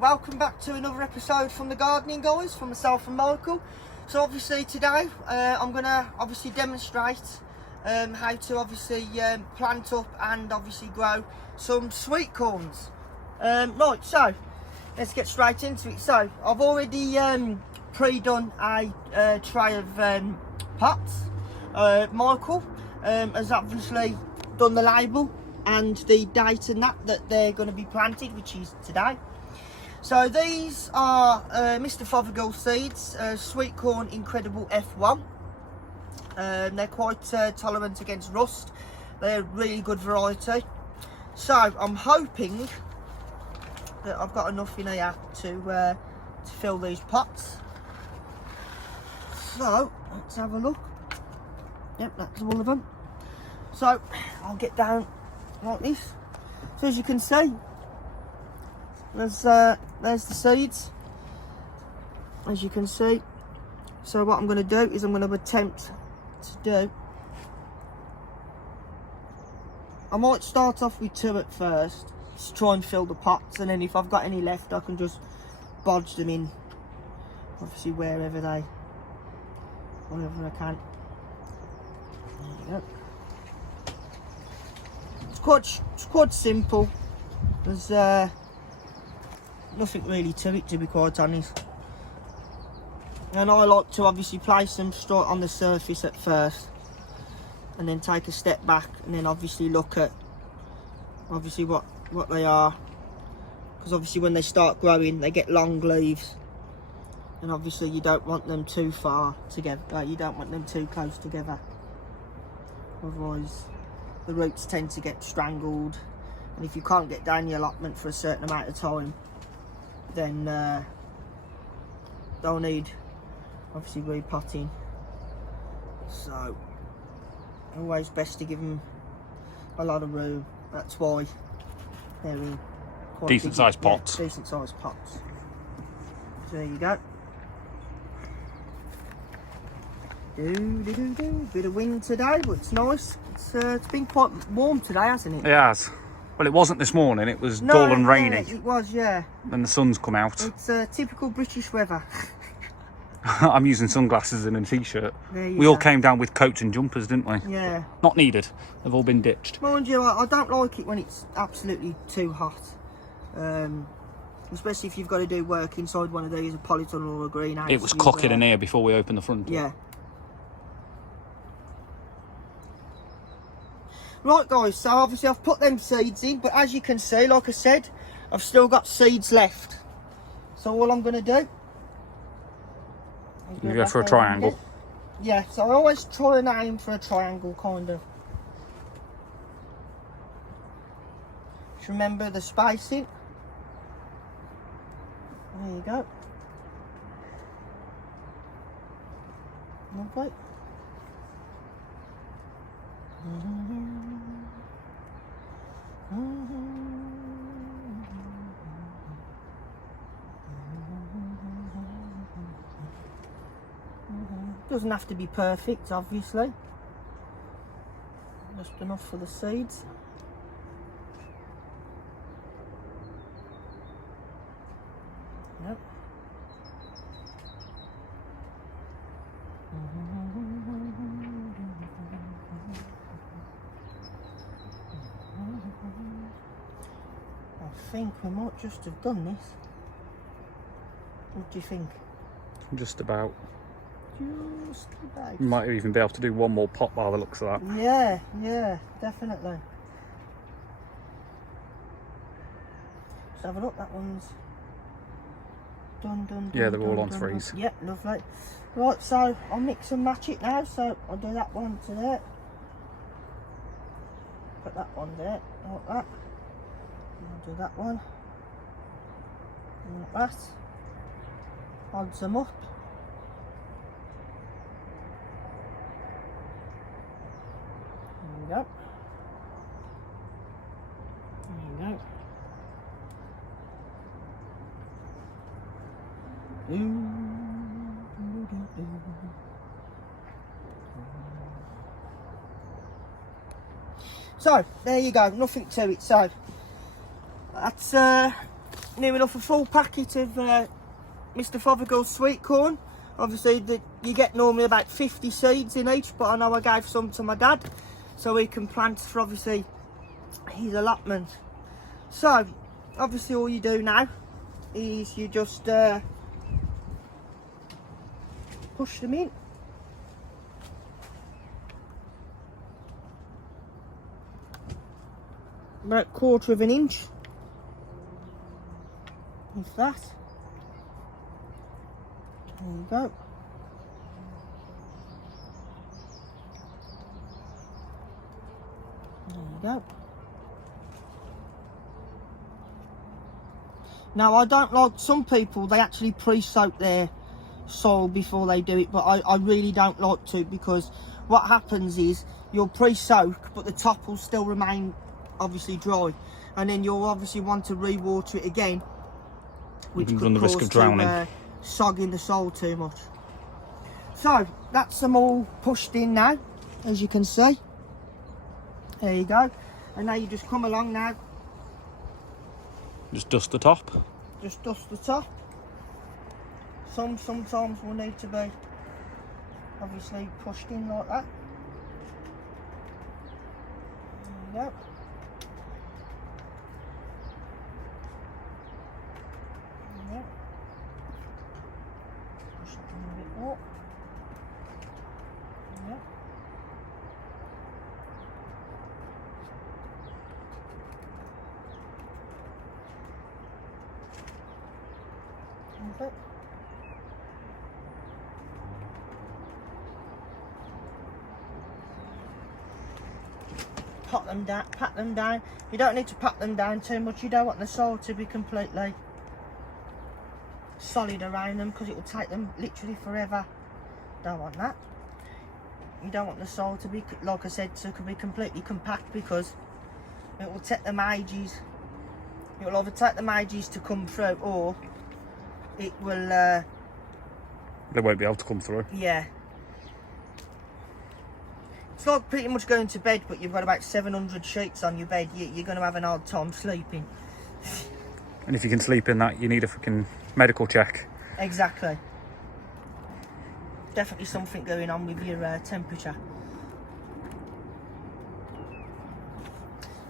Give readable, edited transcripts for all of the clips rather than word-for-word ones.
welcome back to another episode from the gardening guys, from myself and Michael. So obviously today I'm going to obviously demonstrate how to obviously plant up and obviously grow some sweet corns. Right, so let's get straight into it. So I've already pre-done a tray of pots. Michael has obviously done the label and the date and that they're going to be planted, which is today. So these are Mr. Fothergill seeds, Sweetcorn Incredible F1. They're quite tolerant against rust. They're a really good variety. So I'm hoping that I've got enough in here to fill these pots. So let's have a look. Yep, that's all of them. So I'll get down like this. So as you can see, there's the seeds, as you can see. So what I'm going to do is I'm going to attempt to do, I might start off with 2 at first to try and fill the pots, and then if I've got any left I can just bodge them in, obviously wherever I can. There you go. It's quite simple. There's nothing really to it, to be quite honest. And I like to obviously place them straight on the surface at first, and then take a step back, and then obviously look at obviously what they are, because obviously when they start growing they get long leaves, and obviously you don't want them too far together, you don't want them too close together, otherwise the roots tend to get strangled, and if you can't get down your allotment for a certain amount of time, then they'll need obviously repotting. So always best to give them a lot of room. That's why they're in quite decent sized pots. Yeah, decent sized pots. So there you go. Bit of wind today, but it's nice. It's been quite warm today, hasn't it? It has. Well, it wasn't this morning. It was dull and rainy. Yeah, it was, yeah. And the sun's come out. It's typical British weather. I'm using sunglasses and a t-shirt. We all came down with coats and jumpers, didn't we? Yeah. Not needed. They've all been ditched. Mind you, I don't like it when it's absolutely too hot. Especially if you've got to do work inside one of these, a polytunnel or a greenhouse. It was cooking in here before we opened the front door. Yeah. Right guys, so obviously I've put them seeds in, but as you can see, like I said, I've still got seeds left. So all I'm going to do, you go for a triangle. Yeah, so I always try and aim for a triangle, kind of. Just remember the spacing. There you go. Lovely. Doesn't have to be perfect, obviously. Just enough for the seeds. Yep. I think we might just have done this. What do you think? Just about. Just about. You might even be able to do one more pot by the looks of that. Yeah, definitely. Let's have a look, that one's done. Yeah, they're all on threes. Yep, lovely. Right, so I'll mix and match it now, so I'll do that one to there. Put that one there, like that. I'll do that one. Like that. Odds them up. There we go. There you go. So there you go, nothing to it. So that's near enough a full packet of Mr. Fothergill's Sweetcorn. Obviously, you get normally about 50 seeds in each, but I know I gave some to my dad, so he can plant for obviously his allotment. So, obviously all you do now is you just push them in. About 1/4 inch. Like that. There you go. There you go. Now, I don't like, some people, they actually pre-soak their soil before they do it, but I really don't like to, because what happens is you'll pre-soak, but the top will still remain obviously dry, and then you'll obviously want to re-water it again, which can could run the risk cause of drowning. sogging the soil too much. So that's them all pushed in now, as you can see. There you go. And now you just come along now, Just dust the top. just dust the top. Sometimes will need to be obviously pushed in like that. There you go. There you go. Push it in a bit more. There you go. Okay. Pat them down. You don't need to pat them down too much. You don't want the soil to be completely solid around them, because it will take them literally forever. Don't want that. You don't want the soil to be, like I said, to be completely compact, because it will take them ages. It will either take them ages to come through, or it will They won't be able to come through. yeah. It's like pretty much going to bed, but you've got about 700 sheets on your bed. You're going to have an hard time sleeping. And if you can sleep in that, you need a fucking medical check. Exactly. Definitely something going on with your temperature.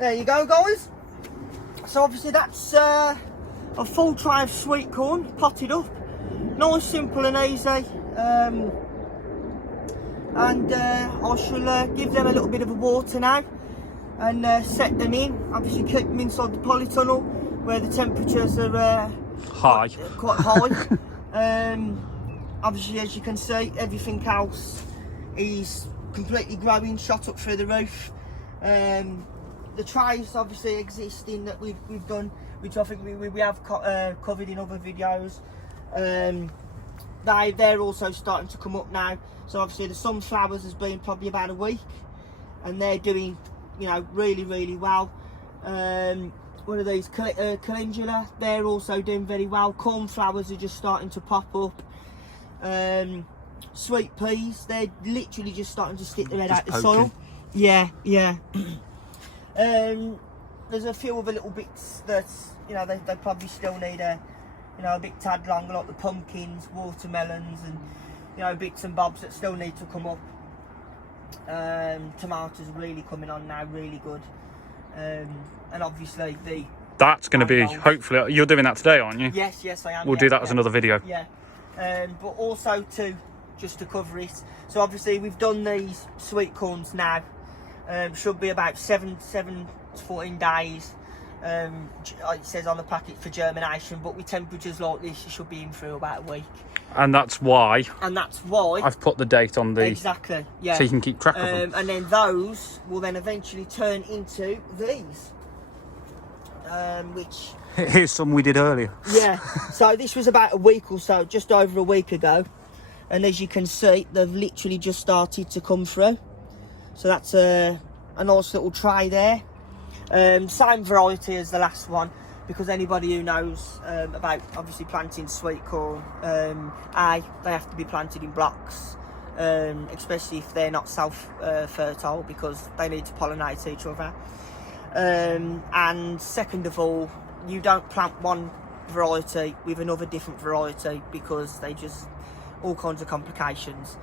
There you go, guys. So obviously that's a full tray of sweet corn potted up. Nice, simple and easy. And I shall give them a little bit of a water now and set them in. Obviously keep them inside the polytunnel where the temperatures are High. quite high. Obviously, as you can see, everything else is completely growing, shot up through the roof. The trays obviously existing that we've done, which I think we have covered in other videos. They're also starting to come up now. So obviously the sunflowers has been probably about a week, and they're doing, you know, really well. One of these calendula, they're also doing very well. Cornflowers are just starting to pop up. Sweet peas, they're literally just starting to stick their head out the soil. Yeah. There's a few other little bits that, you know, they probably still need a bit tad longer, like the pumpkins, watermelons, and, you know, bits and bobs that still need to come up. Tomatoes really coming on now, really good. And obviously That's going to be, hopefully, you're doing that today, aren't you? Yes, I am. We'll do that as another video. Yeah. But also just to cover it. So obviously we've done these sweet corns now. Should be about 7 to 14 days. It says on the packet for germination, but with temperatures like this, you should be in through about a week. And that's why I've put the date on the... Exactly, yeah. So you can keep track of them. And then those will then eventually turn into these. Which... Here's some we did earlier. Yeah, so this was about a week or so, just over a week ago. And as you can see, they've literally just started to come through. So that's a nice little tray there. Same variety as the last one, because anybody who knows about obviously planting sweet corn, they have to be planted in blocks, especially if they're not self-fertile, because they need to pollinate each other. And second of all, you don't plant one variety with another different variety, because they just all kinds of complications.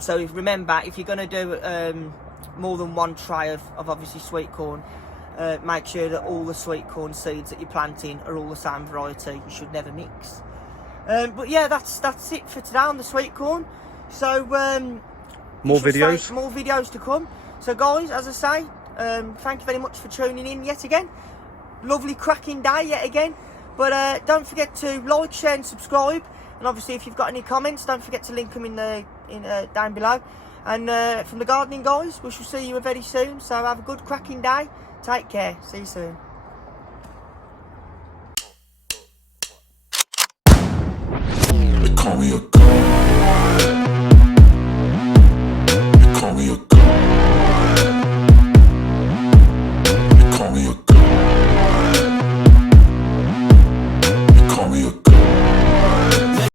So remember, if you're going to do more than one tray of obviously sweet corn, make sure that all the sweet corn seeds that you're planting are all the same variety. You should never mix. But yeah, that's it for today on the sweet corn. So more videos, more videos to come. So guys, as I say, thank you very much for tuning in yet again. Lovely cracking day yet again. But don't forget to like, share and subscribe. And obviously if you've got any comments, don't forget to link them in down below. And from the gardening guys, we shall see you very soon. So have a good cracking day. Take care. See you soon. They call me a